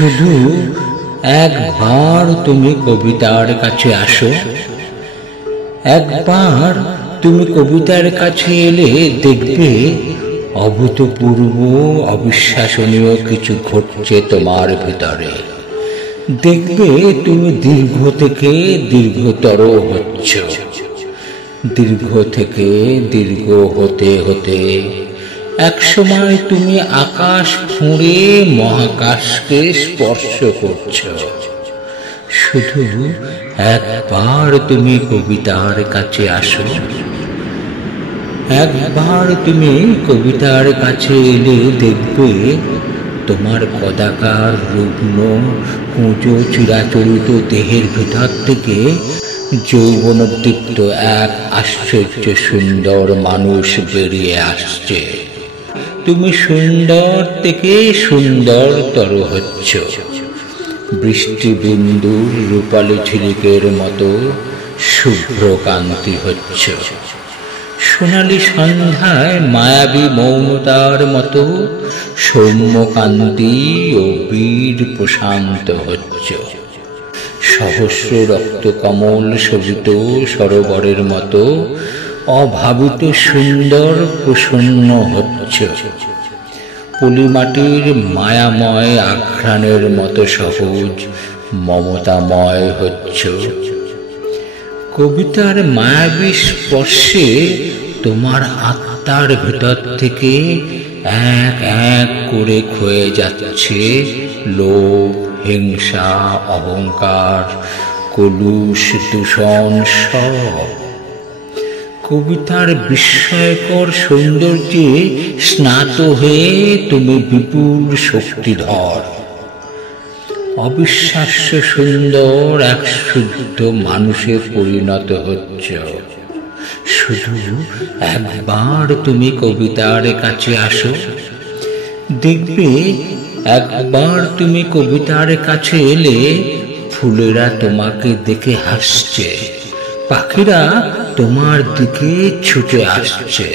শুধু একবার তুমি কবিতার কাছে আসো। একবার তুমি কবিতার কাছে এলে দেখবে অভূতপূর্ব অবিশ্বাসনীয় কিছু ঘটছে তোমার ভিতরে। দেখবে তুমি দীর্ঘ থেকে দীর্ঘতর হচ্ছ, দীর্ঘ থেকে দীর্ঘ হতে হতে একসময় তুমি আকাশ ফুঁড়ে মহাকাশকে স্পর্শ করছ। শুধু একবার তুমি কবিতার কাছে আসো। একবার তুমি কবিতার কাছে এলে দেখবে তোমার কদাকার রুগ্ন কুঁজো চিরাচরিত দেহের ভিতর থেকে যৌবনোদ্দীপ্ত এক আশ্চর্য সুন্দর মানুষ বেরিয়ে আসছে। তুমি সুন্দর থেকে সুন্দরতর হচ্ছ। বৃষ্টিবিন্দুর রূপালী ঝিলিকের মতো শুভ্র কান্তি হচ্ছ। সোনালি সন্ধ্যায় মায়াবী মৌনতার মতো সৌম্য কান্তি ও বীর প্রশান্ত হচ্ছ। সহস্র রক্তকমল শোভিত সরোবরের মতো অভাবিত সুন্দর প্রসন্ন হচ্ছ। পলিমাটির মায়াময় আঘ্রাণের মতো সহজ মমতাময় হচ্ছ। কবিতার মায়াবী স্পর্শে তোমার আত্মার ভেতর থেকে এক এক করে ক্ষয়ে যাচ্ছে লোভ, হিংসা, অহংকার, কলুষ, দূষণ সব। কবিতার বিস্ময়কর সৌন্দর্যে স্নাত হয়ে তুমি বিপুল শক্তিধর, অবিশ্বাস্য সুন্দর এক শুদ্ধ মানুষে পরিণত হচ্ছ। শুধু একবার তুমি কবিতার কাছে আসো। দেখবে একবার তুমি কবিতার কাছে এলে ফুলেরা তোমাকে দেখে হাসছে, পাখিরা তোমার দিকে ছুটে আসছে,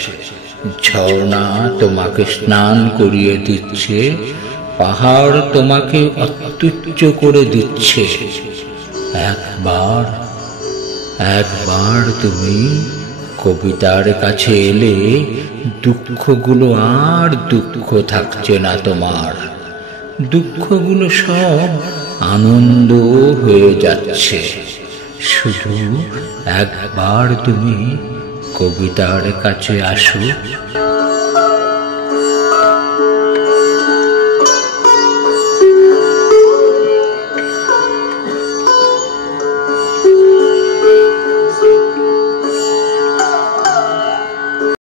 ঝর্ণা তোমাকে স্নান করিয়ে দিচ্ছে, পাহাড় তোমাকে অত্যুচ্চ করে দিচ্ছে। একবার একবার তুমি কবিতার কাছে এলে দুঃখগুলো আর দুঃখ থাকছে না তোমার। দুঃখগুলো সব আনন্দ হয়ে যাচ্ছে। শুধু একবার তুমি কবিতার কাছে আসো।